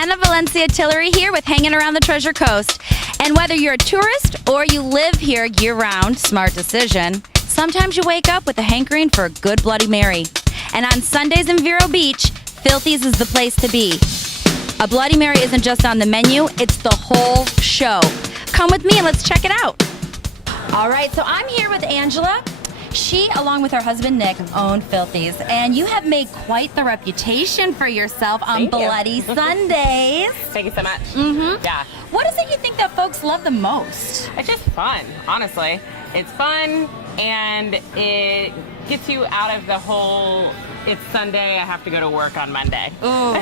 Anna Valencia Tillery here with Hanging Around the Treasure Coast. And whether you're a tourist or you live here year-round, smart decision, sometimes you wake up with a hankering for a good Bloody Mary. And on Sundays in Vero Beach, Filthy's is the place to be. A Bloody Mary isn't just on the menu, it's the whole show. Come with me and let's check it out. All right, so I'm here with Angela. She, along with her husband Nick, own Filthy's, and you have made quite the reputation for yourself on Bloody Sundays. Thank you so much. Mm-hmm. Yeah. What is it you think that folks love the most? It's just fun, honestly. It's fun, and it gets you out of the whole, it's Sunday, I have to go to work on Monday. Oh,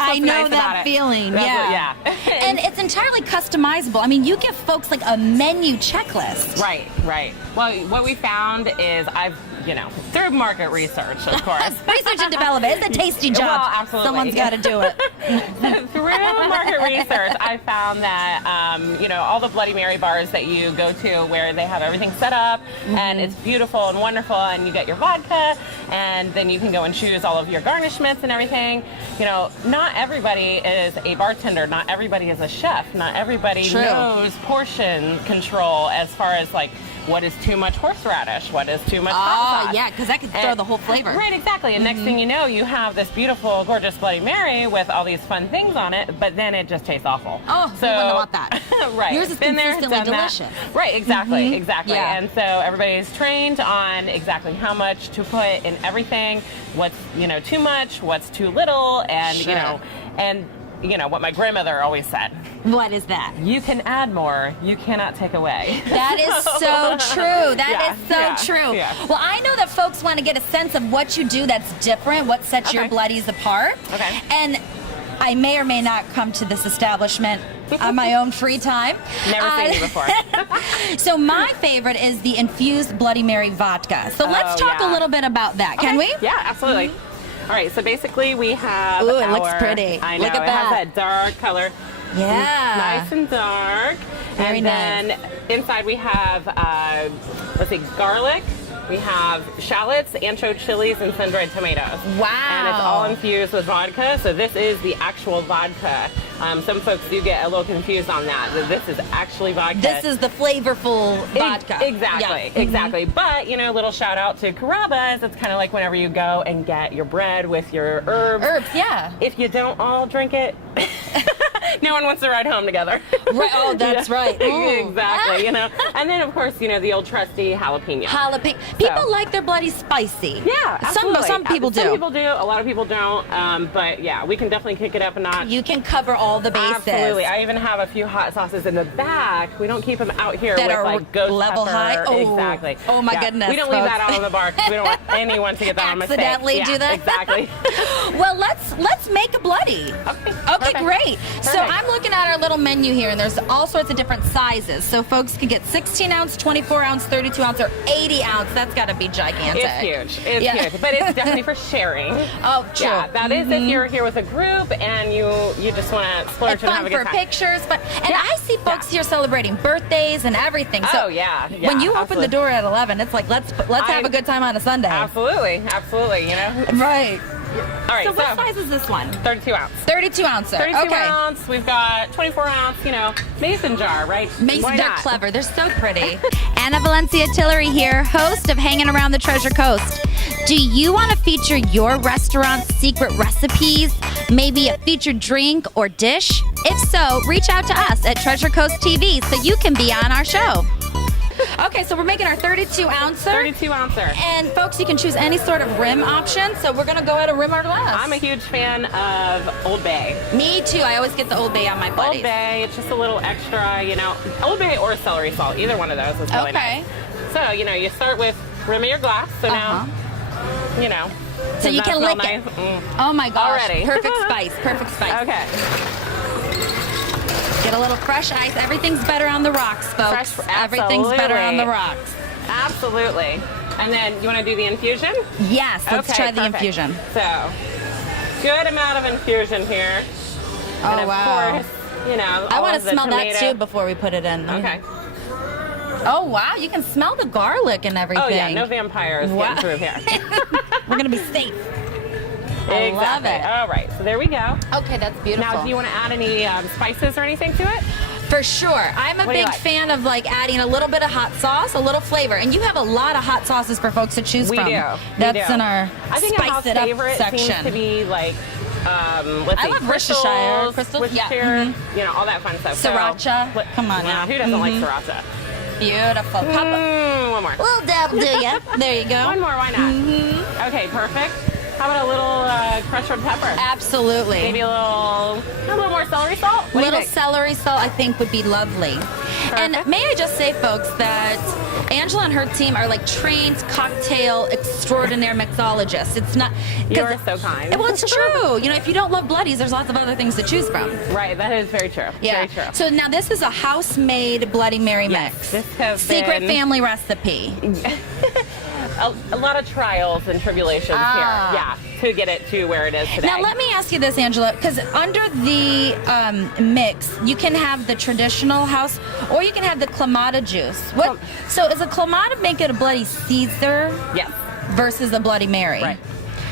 I know nice that feeling. Yeah. And it's entirely customizable. I mean, you give folks like a menu checklist. Right. Well, what we found is through market research, of course. Research and development. It's a tasty job. Well, absolutely. Someone's got to do it. Through market research, I found that, all the Bloody Mary bars that you go to where they have everything set up and it's beautiful and wonderful and you get your vodka and then you can go and choose all of your garnishments and everything. Not everybody is a bartender. Not everybody is a chef. Not everybody knows portion control as far as what is too much horseradish, what is too much hot sauce. Yeah, because that could throw the whole flavor. Right, exactly. And next thing you know, you have this beautiful, gorgeous Bloody Mary with all these fun things on it, but then it just tastes awful. Oh, so you wouldn't want that. Right. Yours is consistently delicious. Right, exactly. Yeah. And so everybody's trained on exactly how much to put in everything, what's, too much, what's too little, and what my grandmother always said. What is that? You can add more, you cannot take away. That is so true. That is so true. Yeah. Well, I know that folks want to get a sense of what you do that's different, what sets your Bloodies apart. Okay. And I may or may not come to this establishment on my own free time. Never seen you before. So my favorite is the infused Bloody Mary vodka. So let's talk a little bit about that. Can we? Yeah, absolutely. All right, so basically we have Ooh, it looks pretty. I know, Look at it has that dark color. Yeah. Nice and dark. Very nice. Then inside we have, garlic. We have shallots, ancho chilies, and sun-dried tomatoes. Wow. And it's all infused with vodka, so this is the actual vodka. Some folks do get a little confused on that this is actually vodka. This is the flavorful vodka. Exactly. But, a little shout out to Carrabba's. It's kind of like whenever you go and get your bread with your herbs. Yeah. If you don't all drink it, no one wants to ride home together. Right. Oh, that's right. Exactly, And then, of course, the old trusty jalapeno. People like their bloody spicy. Yeah, absolutely. Some people do. Some people do. A lot of people don't. But, yeah, we can definitely kick it up a notch. You can cover all the bases. Absolutely. I even have a few hot sauces in the back. We don't keep them out here that with, are ghost level pepper. high. Oh, exactly. Oh, my goodness. We don't leave that out on the bar because we don't want anyone to get that on mistake. Accidentally do that? Exactly. Well, let's make a bloody. Okay, great. So I'm looking at our little menu here, and there's all sorts of different sizes. So folks can get 16 ounce, 24 ounce, 32 ounce, or 80 ounce. That's got to be gigantic. It's huge. It's huge. But it's definitely for sharing. Oh, true. Yeah, that is if you're here with a group and you just want to splurge and have a good time. It's fun for pictures, I see folks here celebrating birthdays and everything. So when you open the door at 11, it's like let's have a good time on a Sunday. Absolutely. Right. All right. So what size is this one? 32 ounce. 32 ounce. 32 ounce. We've got 24 ounce. Mason jar, right? They're clever. They're so pretty. Anna Valencia Tillery here, host of Hanging Around the Treasure Coast. Do you want to feature your restaurant's secret recipes? Maybe a featured drink or dish? If so, reach out to us at Treasure Coast TV so you can be on our show. Okay, so we're making our 32 ouncer. 32 ouncer. And folks, you can choose any sort of rim option. So we're going to go at a rim or less. I'm a huge fan of Old Bay. Me too. I always get the Old Bay on my buddies. Old Bay, it's just a little extra, Old Bay or celery salt. Either one of those is really nice. So, you start with rim of your glass. So now, So you can lick it. Oh my gosh. Already. Perfect spice. Perfect spice. Okay. Get a little fresh ice. Everything's better on the rocks, folks. Everything's better on the rocks. Absolutely. And then you want to do the infusion? Yes, let's try the infusion. So, good amount of infusion here. Oh, and of course, I want to smell that too before we put it in. Okay. Oh, wow. You can smell the garlic and everything. Oh, yeah. No vampires getting through here. We're going to be safe. I love it. All right, so there we go. Okay, that's beautiful. Now, do you want to add any spices or anything to it? For sure. I'm a What do you big like? fan of like adding a little bit of hot sauce, a little flavor. And you have a lot of hot sauces for folks to choose We from. do. That's in our I think a spice house it up favorite seems section. to be like, let's I see, love crystals, Worcestershire, yeah, you know, all that fun stuff. Sriracha. So, Come on now. Who doesn't like sriracha? Beautiful. One more. Little dab, do ya? There you go. One more, why not? Okay, perfect. How about a little crushed red pepper? Absolutely. Maybe a little more celery salt? What do you Little think? celery salt, I think, would be lovely. And may I just say, folks, that Angela and her team are like trained cocktail extraordinaire mixologists. It's not. You are so kind. Well, it's true. You know, if you don't love bloodies, there's lots of other things to choose from. Right, that is very true. Yeah. Very true. So now this is a house-made Bloody Mary Yes, mix. this has Secret been- family recipe. a lot of trials and tribulations here, yeah, to get it to where it is today. Now let me ask you this, Angela, because under the mix, you can have the traditional house, or you can have the clamato juice. What? So is a clamato make it a Bloody Caesar Yes. versus a Bloody Mary? Right.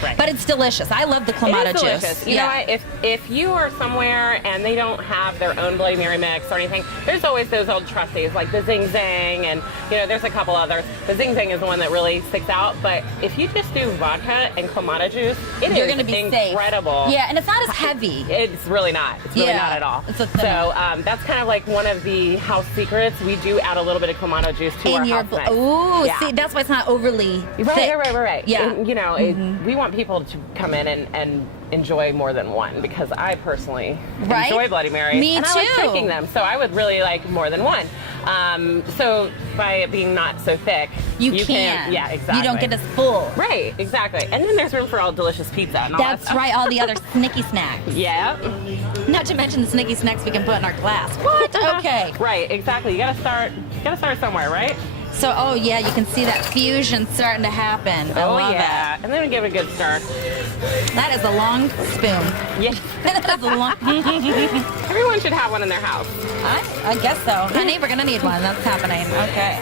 Right. But it's delicious. I love the clamato It is juice. delicious. You know what? If you are somewhere and they don't have their own Bloody Mary mix or anything, there's always those old trustees like the Zing Zang, and you know there's a couple others. The Zing Zang is the one that really sticks out. But if you just do vodka and clamato juice, You're is gonna be incredible. safe. Yeah, and it's not as heavy. It's really not. It's really Yeah, not at all. it's a thinner. So that's kind of like one of the house secrets. We do add a little bit of clamato juice to our house mix. Ooh, Yeah. see, that's why it's not overly Right, thick. right. Yeah. And, you know, we want people to come in and enjoy more than one, because I personally Right? enjoy Bloody Marys. Me and I like too. drinking them, so I would really like more than one. So by it being not so thick, You can. can. Yeah, exactly. You don't get as full. Right, exactly. And then there's room for all delicious pizza and all that That's stuff. right, all the other snicky snacks. Yeah. Not to mention the snicky snacks we can put in our glass. What? Okay. Right, exactly. You gotta start somewhere, right? So, oh yeah, you can see that fusion starting to happen. I love yeah. And then we give it a good stir. it. That is a long spoon. Yeah. That is a long. Everyone should have one in their house. I guess so. Honey, we're gonna need one. That's happening. Okay.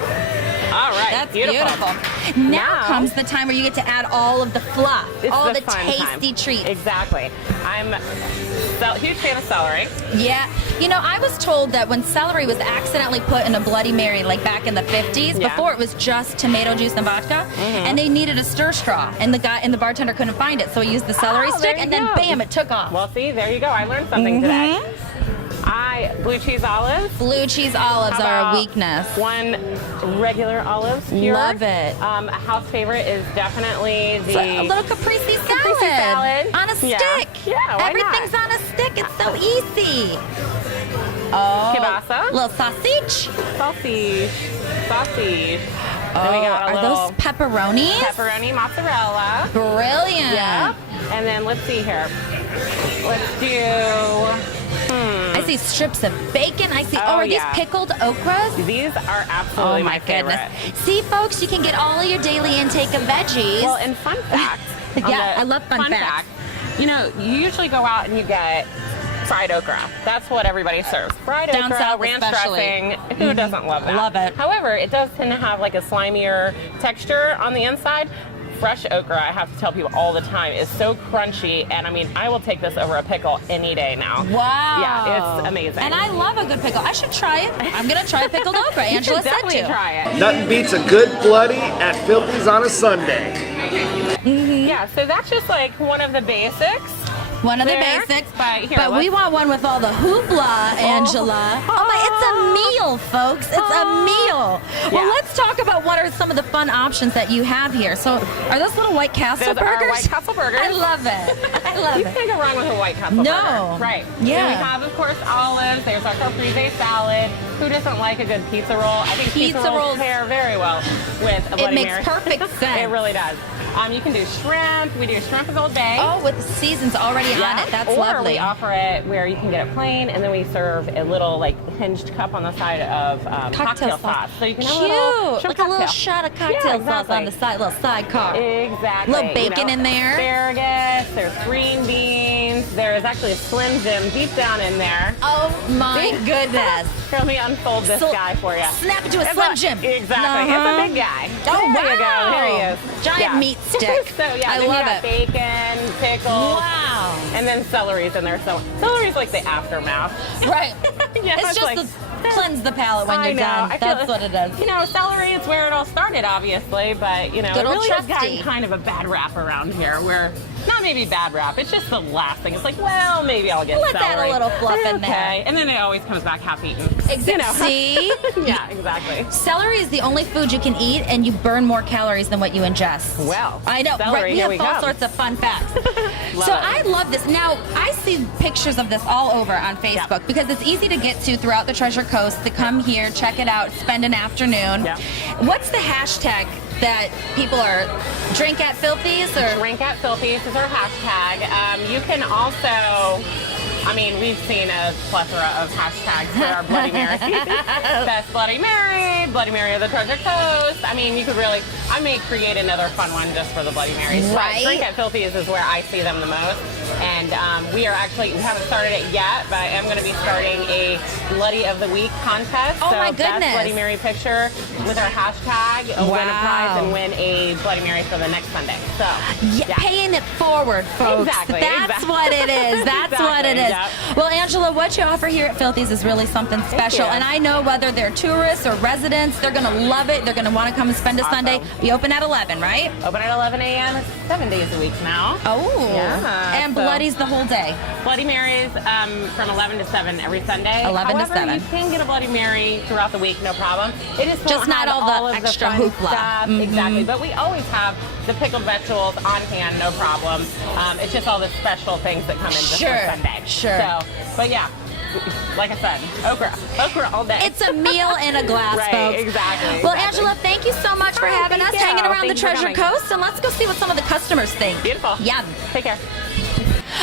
All right. That's beautiful. Now comes the time where you get to add all of the fluff, It's all the fun tasty time. treats. Exactly. I'm a huge fan of celery. Yeah. You know, I was told that when celery was accidentally put in a Bloody Mary, like back in the 50s, Yeah. before it was just tomato juice and vodka, and they needed a stir straw, and the bartender couldn't find it, so he used the celery Oh, stick, there and you then go. bam, it took off. Well, see, there you go. I learned something today. Blue cheese olives. Blue cheese olives How are a about weakness. One regular olives cured. Love it. A house favorite is definitely the A little caprese salad, Caprese salad. on a Yeah. stick. Yeah, why Everything's not? on a stick. It's so easy. Oh, Kielbasa. little sausage. sausage. Then Oh, we got a are little those pepperonis? pepperoni mozzarella. Brilliant. Yeah. And then let's see here. Let's do. I see strips of bacon. I see. Oh, are yeah. these pickled okras? These are absolutely Oh my favorite. goodness. See, folks, you can get all of your daily intake of veggies. Well, and fun fact. on Yeah, the I love fun facts. fact. You know, you usually go out and you get fried okra. That's what everybody serves. Fried Down okra, south ranch especially. dressing. Who doesn't love that? Love it. However, it does tend to have like a slimier texture on the inside. Fresh okra, I have to tell people all the time, is so crunchy, and I mean, I will take this over a pickle any day now. Wow. Yeah, it's amazing. And I love a good pickle. I should try it. I'm going to try pickled okra. You Angela should said definitely to. try it. Nothing beats a good bloody at Filthy's on a Sunday. Yeah, so that's just like one of the basics. One of the There. basics. But here, But we let's- want one with all the hoopla, Angela. Oh my, it's a meal, folks. It's a meal. Well, Yeah. let's talk about what are some of the fun options that you have here. So, are those little White Castle Those are burgers? White Castle burgers. I love it. I love You it. can't go wrong with a White Castle No. burger. Right. Yeah. And we have, of course, olives. There's our caprese salad. Who doesn't like a good pizza roll? I think pizza Pizza rolls rolls- pair very well with a Bloody makes Mary. perfect sense. It really does. You can do shrimp. We do shrimp with Old Bay. Oh, with the seasons already on it. That's or lovely. we offer it where you can get it plain, and then we serve a little like hinged cup on the side of cocktail sauce. So you can have a little Cute. shrimp Like a little cocktail. shot of cocktail Yeah, sauce on exactly. the side, little sidecar. Exactly. Little bacon in there. Asparagus, there's green beans. there is actually a Slim Jim deep down in there. Oh my goodness. Let me unfold this guy for you. Snap into a Slim Jim. Exactly. Uh-huh. It's a big guy. Oh, there you go. wow. There he is. Giant meat stick. So yeah, I then love you got it. bacon, pickles. Wow. And then celery's in there. So celery's like the aftermath. Right. Yeah, It's just like, to cleanse the palate when I you're know. done. I feel That's what it is. You know, celery is where it all started, obviously, but you know, Good it old really has trusty. gotten kind of a bad rap around here. Where not maybe bad rap, it's just the last thing. It's like, well, maybe I'll get Let's add celery. a little fluff in there. Okay, and then it always comes back half eaten. You know. See? Yeah, exactly. Celery is the only food you can eat, and you burn more calories than what you ingest. Well, I know. celery, Right? We here have we all come. sorts of fun facts. Love So it. I love this. Now I see pictures of this all over on Facebook because it's easy to get to throughout the Treasure Coast. To come here, check it out, spend an afternoon. Yeah. What's the hashtag that people are drink at Filthies or? Drink at Filthies is our hashtag. You can also, I mean, we've seen a plethora of hashtags for our Bloody Mary. Best Bloody Mary of the Treasure Coast. I mean, you could really, I may create another fun one just for the Bloody Marys. But Right. Drink at Filthies is where I see them the most. And we haven't started it yet, but I am going to be starting a Bloody of the Week contest. Oh, so my Best goodness. Bloody Mary picture with our hashtag, win a prize Wow. and win a Bloody Mary for the next Sunday. So, Yeah, paying it forward, folks. Exactly, That's exactly. what it is. That's what it is. Exactly, Well, Angela, what you offer here at Filthies is really something special. you. And I know whether they're tourists or residents, they're going to love it. They're going to want to come and spend a Awesome. Sunday. We open at 11, right? Open at 11 a.m. It's 7 days a week now. Oh. Yeah, And so- Bloody's the whole day. Bloody Marys from 11 to 7 every Sunday. 11 to However, 7. you can get a Bloody Mary throughout the week, no problem. It just Just won't not have all the of extra fun hoopla. stuff. Mhm. Exactly. But we always have the pickled vegetables on hand, no problem. It's just all the special things that come in just Sure, for Sunday. sure. So, but yeah, like I said, okra all day. It's a meal in a glass, Right, folks. exactly, Well, exactly. Angela, thank you so much for Oh, having us, thank you. hanging around the Thank you for Treasure coming. Coast. And let's go see what some of the customers think. Beautiful. Yum. Take care.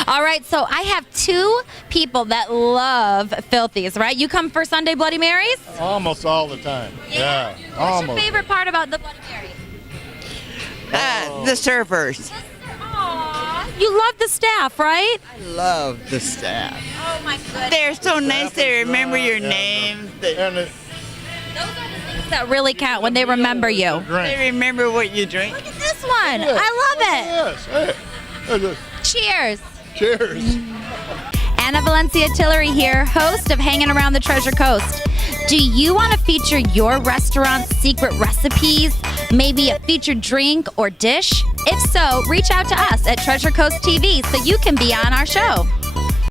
All right, so I have two people that love Filthies, right? You come for Sunday Bloody Marys? Almost all the time. Yeah, What's your almost. favorite part about the Bloody Mary? The servers. Aw, you love the staff, right? Love the staff. Oh my goodness. They're so nice. They remember your Yeah, names. And Those are the things that really count when they remember you. They remember what you drink. Look at this one. I love Yes. Hey. it. Cheers. Cheers. Anna Valencia Tillery here, host of Hanging Around the Treasure Coast. Do you want to feature your restaurant's secret recipes? Maybe a featured drink or dish? If so, reach out to us at Treasure Coast TV so you can be on our show.